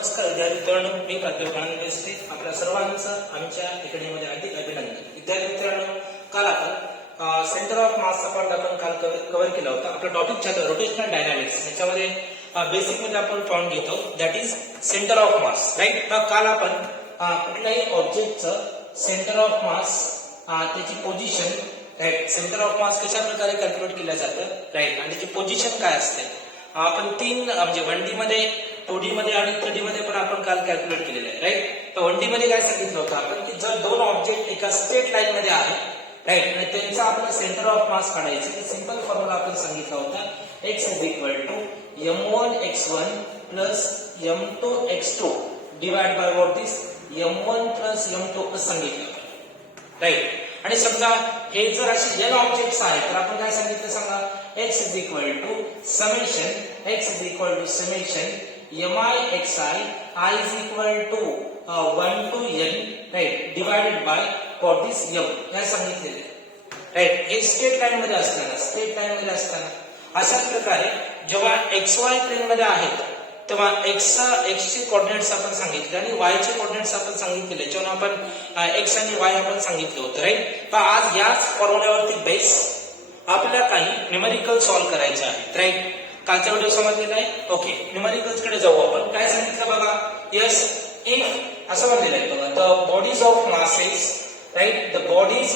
नमस्कार विद्यार्थी मित्रांनो, मी प्राध्यापक आनंद देशमुख. आपल्या सर्वांचं आमच्या अकॅडमीमध्ये हार्दिक अभिनंदन. विद्यार्थी मित्रांनो, काल आपण सेंटर ऑफ मासचा पार्ट आपण काल कव्हर केला होता. आपला टॉपिक होता रोटेशनल डायनामिक्स. याच्यामध्ये बेसिक मध्ये आपण पॉइंट घेतो, that is centre of mass, right. काल आपण कुठल्याही ऑब्जेक्टचं सेंटर ऑफ मास, त्याची position, right, centre of mass कशा प्रकारे कॅल्क्युलेट केलं जातं, राईट, आणि त्याची पोझिशन काय असते, आपण तीन म्हणजे 1D मध्ये, 2D मध्ये आणि 3D मध्ये पण आपण काल कॅल्क्युलेट केलेलं आहे, राईट. तर 1D मध्ये काय सांगितलं होतं आपण की जर दोन ऑब्जेक्ट एका स्ट्रेट लाईन मध्ये आहे, राईट, आणि त्यांचा आपला सेंटर ऑफ मास काढायचं, तर सिंपल फॉर्म्युला आपण सांगितला होता, x = m1x1 plus m2x2 divide by what this m1 plus m2 असं सांगितलं, राईट. आणि समजा हे जर असे n ऑब्जेक्ट्स आहेत तर आपण काय सांगितलं सांगा, x summation mi(xi) I is equal to 1 to n, right, divided by what this m हे सांगितलेले, राईट. हे स्ट्रेट लाईन मध्ये असताना अशाच प्रकारे जेव्हा xy प्लेन मध्ये आहेत तेव्हा x चे कोऑर्डिनेट्स आपण सांगितले आणि y चे कोऑर्डिनेट्स आपण सांगितलेले, जेव्हा आपण x आणि y आपण सांगितलं होतं, राईट. तर आज याच फॉर्म्युल्यावरती बेस आपल्याला काही न्यूमेरिकल सॉल्व्ह करायचे आहेत, राईट. कालचा व्हिडिओ समजलेला आहे, ओके. न्यूमेरिकल्स कडे जाऊ आपण. काय सांगितलं बघा, यस, इफ असं म्हणलेलं आहे बघा, the bodies of masses, right, the bodies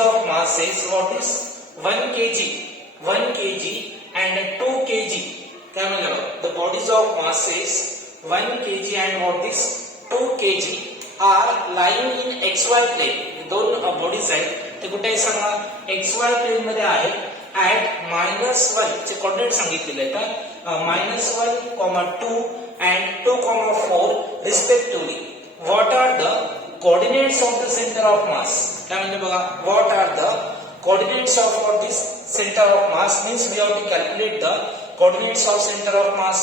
of masses what is 1 kg and 2 kg. काय म्हणलं, the bodies of masses 1 kg and what is 2 kg are lying in XY plane. दोन बॉडीज आहेत, ते कुठे आहे सांगा, XY प्लेन मध्ये आहे at -1 चे कोऑर्डिनेट सांगितलेले आहेत, -1, 2 and 2, 4 respectively. What are the coordinates of the center of mass? काय म्हणजे बघा, what are the coordinates of this center of mass means we have to calculate the coordinates of center of mass,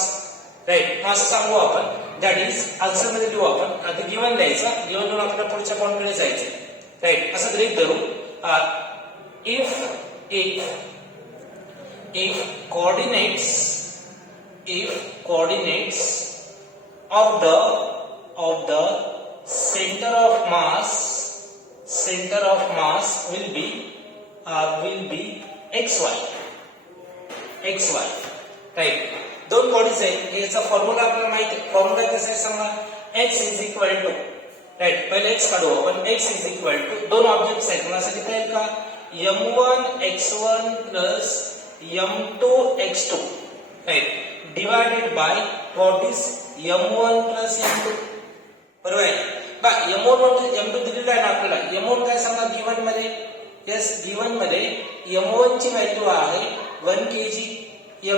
right. असं सांगू आपण, that is answer मध्ये लिहू आपण. आता गिवन लिहायचं, गिवन लिहून आपल्याला पुढच्या पॉइंट कडे जायचं, राईट. असं गृहीत धरू, if coordinates of the center of mass will be xy, right. दोन बॉडीज आहेत, याचा फॉर्म्युला आपल्याला माहिती आहे. फॉर्म्युला कसा आहे सांगा, x = राईट, पहिले x काढू आपण. x = दोन ऑब्जेक्ट्स आहेत, मला सांगितलं आहे का, m1x1 plus m2x2, right, divided by what is m1 plus m2, बरोबर आहे बा. m1 m2 दिलेला आहे ना आपल्याला. m1 काय सांगा गिवन मध्ये, यस, गिवन मध्ये m1 ची व्हॅल्यू आहे 1 kg,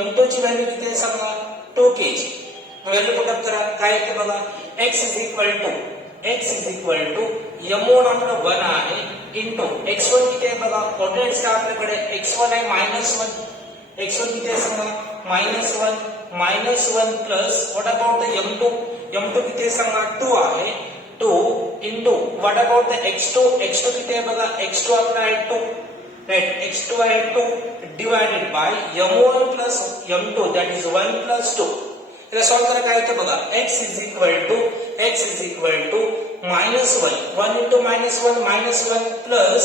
m2 ची व्हॅल्यू किती आहे सांगा, 2 kg. व्हॅल्यू पुट अप करा, काय येते बघा, x = m1 आपलं 1 आहे इंटू x1 किती आहे बघा, कोऑर्डिनेट्स काय आपल्याकडे, x1 आहे -1, x1 किती आहे सांगा, -1 plus what about the m2 किती आहे सांगा, 2 आहे, 2 into what about the x2 किती आहे बघा, x2 आपला आहे 2, राईट, x2 आहे 2 divided by m1 plus m2 that is 1 plus 2. याला सॉल्व्ह करा, काय येतं बघा, x = -1 इंटू -1 प्लस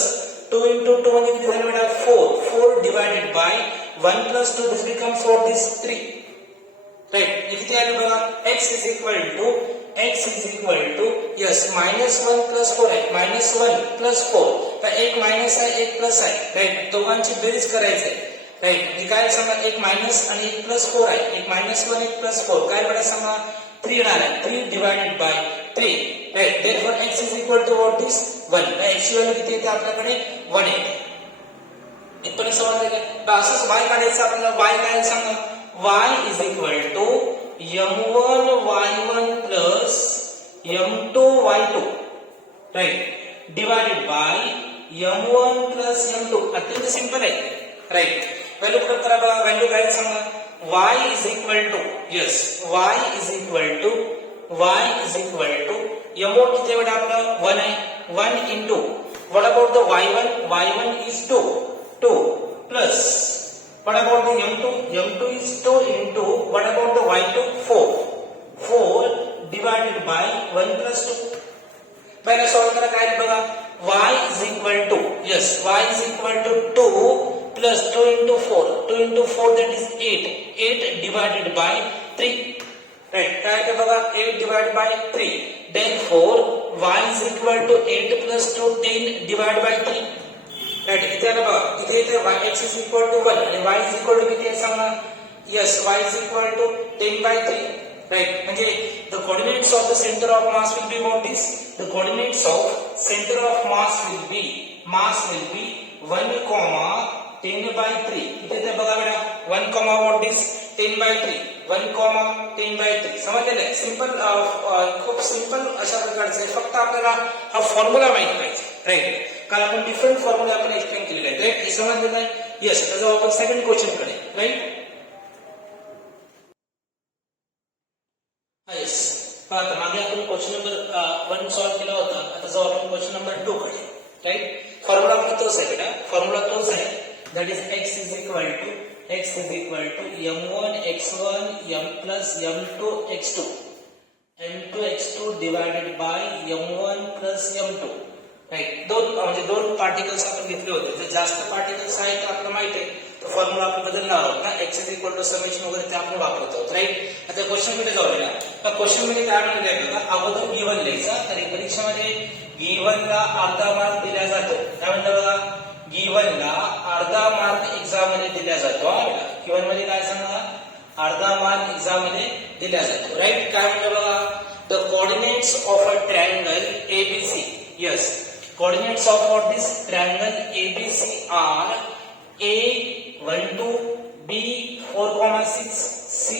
2 इंटू 2 म्हणजे किती झालं बेटा, 4 divided by 1 plus 2 this becomes what this 3, right. किती आलं बघा, x = यस -1 प्लस 4 आहे, -1 प्लस 4, तर एक मायनस आहे एक प्लस आहे, राईट. दोघांची बेरीज करायची आहे, राईट. हे काय सांगा, एक मायनस आणि एक प्लस 4 आहे, एक -1 एक प्लस 4 काय बेटा सांगा, 3 येणार आहे, 3 divided by 3, right. Therefore x = what is 1. x ची व्हॅल्यू किती येते आपल्याकडे, 1 येते. इथपर्यंत समजलं का. असंच y काढायचं आपल्याला. y काय सांगा, y = m1y1 plus m2y2, right, divided by m1 plus m2. अत्यंत सिंपल आहे, राईट. व्हॅल्यू पुट करा बघा, व्हॅल्यू काय सांगा, y = यस, y = m1 किती वेळा आपला 1 आहे, 1 into what about the y1 is 2 plus What about the m2? m2 is 2 into what about the y2? 4. 1 plus 2. पहिला सॉल्व करा काय बघा y is equal to yes y is equal to 2 plus 2 into 4 2 into 4 that is 8 divided by 3 right काय ते बघा 8 divided by 3 therefore y is equal to 8 plus 2 10 divided by 3 right इथे आला बघा इथे x is equal to 1 आणि y is equal to किती आहे सांगा yes y is equal to 10 by 3 right म्हणजे the coordinates of the center of mass will be what is the coordinates of center of mass will be 1 comma 10 by 3 इथे ते बघा बेटा 1 comma what is 10 by 3 1 comma 10 by 3 समजलेलं आहे simple खूप simple अशा प्रकारचं आहे फक्त आपल्याला हा फॉर्म्युला माहित पाहिजे राईट कारण आपण डिफरंट फॉर्म्युला आपण एक्सप्लेन केलेले आहेत राईट हे समजलेलं आहे यस आता जाऊ आपण सेकंड क्वेश्चन कडे राईट यस आता मागे आपण क्वेश्चन नंबर 1 सॉल्व केला होता आता जाऊ आपण क्वेश्चन नंबर 2 कडे राईट फॉर्म्युला आपला तोच आहे बेटा फॉर्म्युला तोच आहे that is x is equal to m1 x1 m plus m2 x2 m2 x2 divided by m1 plus m2 right दोन पार्टिकल्स आपण घेतले होते जर जास्त पार्टिकल्स आहेत तर आपल्याला माहिती आहे तो फॉर्म्युला आपण बदलणार आहोत ना x is equal to summation वगैरे ते आपण वापरत आहोत राईट आता क्वेश्चन मध्ये जाऊया तर क्वेश्चन मध्ये काय म्हणले बघा अगोदर गिवन लिहायचा तर परीक्षेमध्ये गिवन ला अर्धा मार्क दिला जातो काय म्हणतात बघा गिवन ला अर्धा मार्क एक्झाम मध्ये दिला जातो गिवन मध्ये काय सांगा अर्धा मार्क एक्झाम मध्ये दिला जातो राईट काय म्हणतात बघा the coordinates of a triangle ABC yes coordinates of what this triangle ABC are A 1 2 B 4,6 C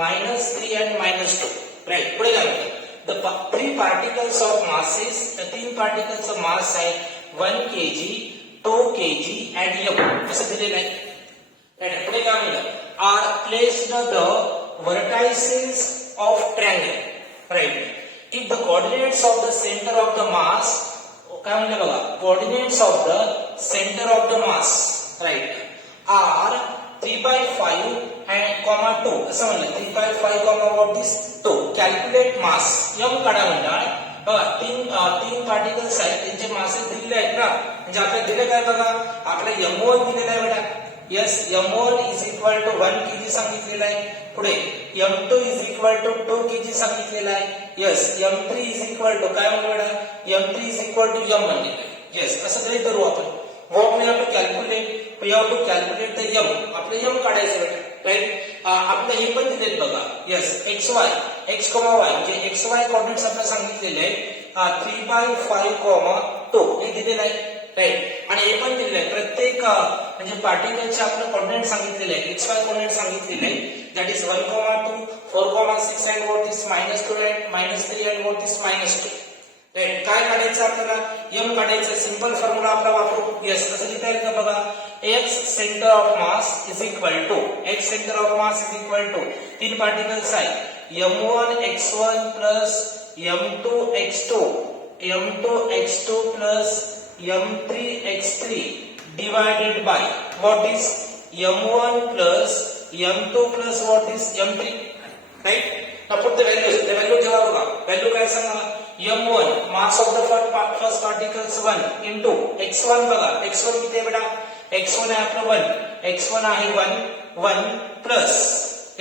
-3 and -2 right पुढे जाऊया the three particles of masses the तीन particles of mass आहेत 1 kg 2 kg and m असं दिलेलं आहे right पुढे काय म्हणलं are placed the vertices of triangle right if the coordinates of the center of the mass काय म्हणलं बघा coordinates of the center of the mass right are 3/5 and comma 2 असं म्हणलं 3/5 comma what this 2 calculate mass m काढा म्हणलं बघा तीन particles आहेत त्यांचे मासेस दिलेले आहेत ना म्हणजे आपल्याला दिले काय बघा आपल्याला m1 दिलेला आहे बेटा yes m1 is equal to 1 kg सांगितलेलं आहे पुढे m2 is equal to 2 kg सांगितलेलं आहे yes m3 is equal to काय म्हणलं बेटा m3 is equal to m म्हणलेलं आहे यस असं तरी करू आपण what we have to calculate we have to calculate the m आपलं m काढायचं बेटा राईट आपलं हे पण दिलेत बघा यस xy x, y म्हणजे xy कोऑर्डिनेट्स आपल्याला सांगितलेले आहेत 3/5, 2 हे दिलेलं आहे राईट आणि हे पण दिलेलं आहे प्रत्येक म्हणजे पार्टिकलचे आपलं कोऑर्डिनेट सांगितलेले आहे xy कोऑर्डिनेट सांगितलेले आहे that is 1, 2 4,6 and what is -2 and -3 and what is -2 right काय काढायचं आपल्याला m काढायचं सिंपल फॉर्म्युला आपला वापरू यस कसं लिहिता येईल का बघा x centre of mass is equal to x centre of mass is equal to तीन पार्टिकल्स आहे m1 x1 plus m2 x2 m2 x2 plus m3 x3 divided by what is m1 plus m2 plus what is m3 right now put the value ठेवा बघा value काय सांगा m1 mass of the first particles 1 into x1 बघा x1 किती आहे बेटा x1 आहे आपलं 1 x1 आहे 1 plus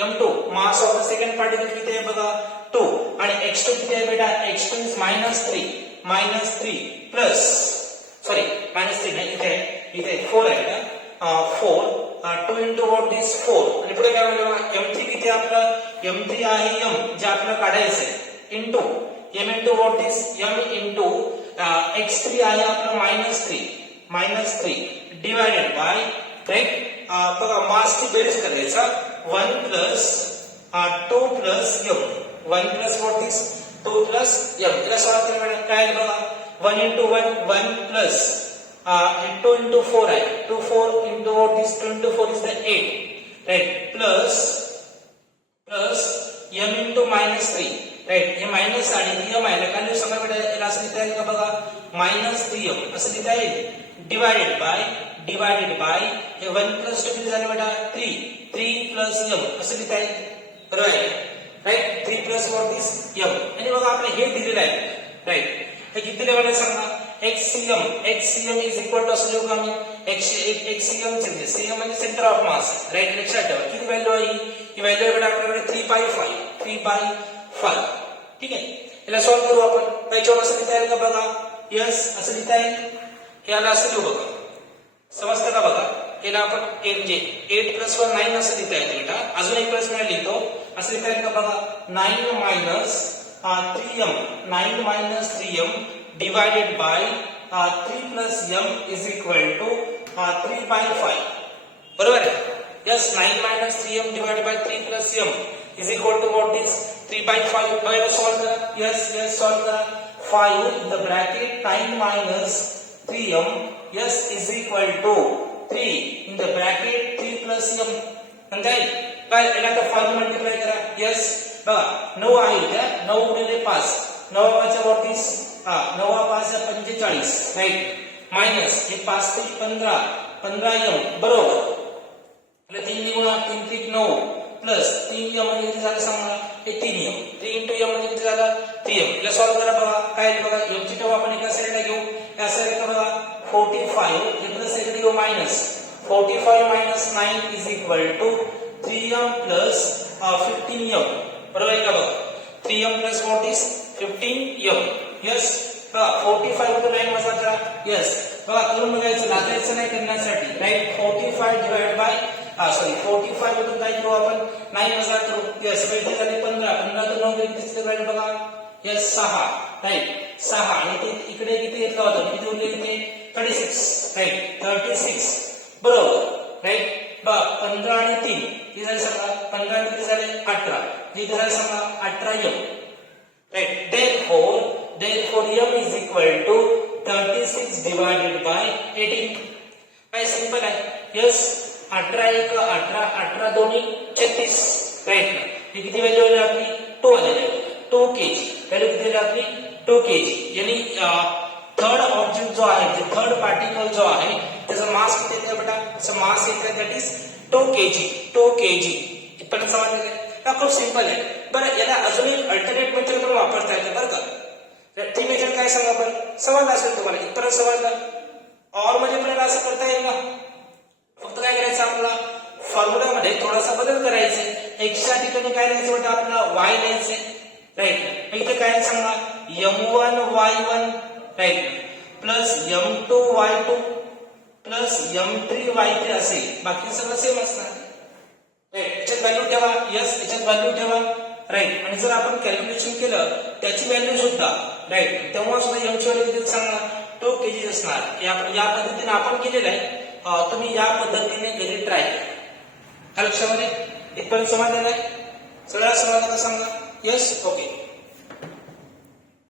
m2 mass of the second particle किती आहे बघा 2 आणि x2 किती आहे बेटा x2 is -3 plus sorry -3 नाही इथे 4 आहे ना 4 2 into what is 4 आणि पुढे काय म्हणलं m3 किती आपलं m3 आहे m जे आपल्याला काढायचं आहे into m into what is m into x3 आहे आपलं -3 divided by right बघा मास ची बेरीज करायचा 1 plus 2 plus m 1 plus what is 2 plus m याला सॉल्व करायला काय बघा 1 into 1 plus 2 into 4 आहे 2 4 into what is 2 into 4 is the 8 right plus m into -3 right हे मायनस आणि m आहे कारण सगळं याला असं लिहिता येईल का बघा -3m असं लिहिता येईल डिवाइडेड बाय हे 1 plus 2 किती झालं बेटा 3 plus m असं लिहिता येईल right right 3 plus what is m आणि बघा आपलं हे दिलेलं आहे राईट हे किती दिलेलं आहे सांगा xcm इज इक्वल टू असं लिहू का मी xcm cm म्हणजे सेंटर ऑफ मास राईट लक्षात ठेवा किती व्हॅल्यू आहे ही व्हॅल्यू आहे आपल्याकडे 3/5 ठीक आहे याला सॉल्व्ह करू आपण त्याच्यावर असं लिहिता येईल का बघा यस असं लिहिता येईल याला असं लिहू बघा समजतं का बघा याला आपण म्हणजे 8 + 1 9 असं लिहिता येईल बेटा अजून एक प्रश्न लिहितो असं लिहिता येईल का बघा 9 - 3m divided by 3 + m is equal to 3/5 बरोबर आहे yes 9 - 3m divided by 3 + m is equal to what is 3/5 पहिला सॉल्व करा यस सॉल्व करा 5 in the bracket 9 - 3m yes is equal to 3 in the bracket 3 + m म्हणता येईल काय याला आता 5 मल्टिप्लाय करा यस बघा 9 आहे त्या 9 × 5 9 × 5 व्हॉट इज 9 × 5 = 45 राईट मायनस हे 5 ते 15 15m बरोबर એટલે 3 * 3 = 9 प्लस 3m म्हणजे किती झालं सांगा हे 3m 3 × m म्हणजे किती झालं 3m याला सॉल्व करा बघा काय बघा m ची टर्म आपण एका साइडला घेऊ या साइडला बघा 45 हे प्लस इकडे घेऊ minus 45 - 9 is equal to 3m plus 15m बरोबर आहे का बघा 3m plus what is 15m yes बघा 45 मधून 9 वजा करा yes बघा करून बघायचं लागायचं नाही करण्यासाठी राईट 45 divided by 45 मधून काय करू आपण 9 वजा करू yes किती झाले 15 15 तो 9 किती राहील बघा yes 6 राईट 6 आणि ते इकडे किती घेतला होता किती उरले इथे 36 राईट 36 बरोबर राईट बघा 15 आणि 3 किती झाले सांगा 15 आणि किती झाले 18 किती झाले सांगा 18m right therefore m is equal to 36 divided by 18 काय सिंपल आहे यस 18 × 1 18 18 दोन्ही 36 राईट ही किती व्हॅल्यू आली आपली 2 आलेली आहे 2 kg व्हॅल्यू किती आली आपली 2 kg यानी थर्ड ऑब्जेक्ट जो आहे जे थर्ड पार्टिकल जो आहे त्याचा मास किती येते बेटा त्याचा मास येते दॅट इज 2 kg इथपर्यंत समजलं का खूप सिंपल आहे बरं याला अजून एक अल्टरनेट मेथड पण वापरता येते बरं का ती मेथड काय सांगा बरं समजलं असेल तुम्हाला इथपर्यंत समजलं और म्हणजे आपल्याला असं करता येईल ना फक्त काय करायचं आपल्याला फॉर्म्युलामध्ये थोडासा बदल करायचा x च्या ठिकाणी काय लिहायचं बेटा आपल्याला y लिहायचे राईट इथे काय सांगा m1 y1 right plus m2 y2 plus m3 y3 असेल बाकी सगळं सेम असणार राईट याच्यात व्हॅल्यू ठेवा यस याच्यात व्हॅल्यू ठेवा राईट आणि जर आपण कॅल्क्युलेशन केलं त्याची व्हॅल्यू सुद्धा राईट तेव्हा सुद्धा m ची व्हॅल्यू किती सांगा 2 kg असणार या पद्धतीने आपण केलेलं आहे तुम्ही या पद्धतीने घरी ट्राय करा लक्षामध्ये इथपर्यंत समजलं नाही सगळ्या समजलं सांगा यस ओके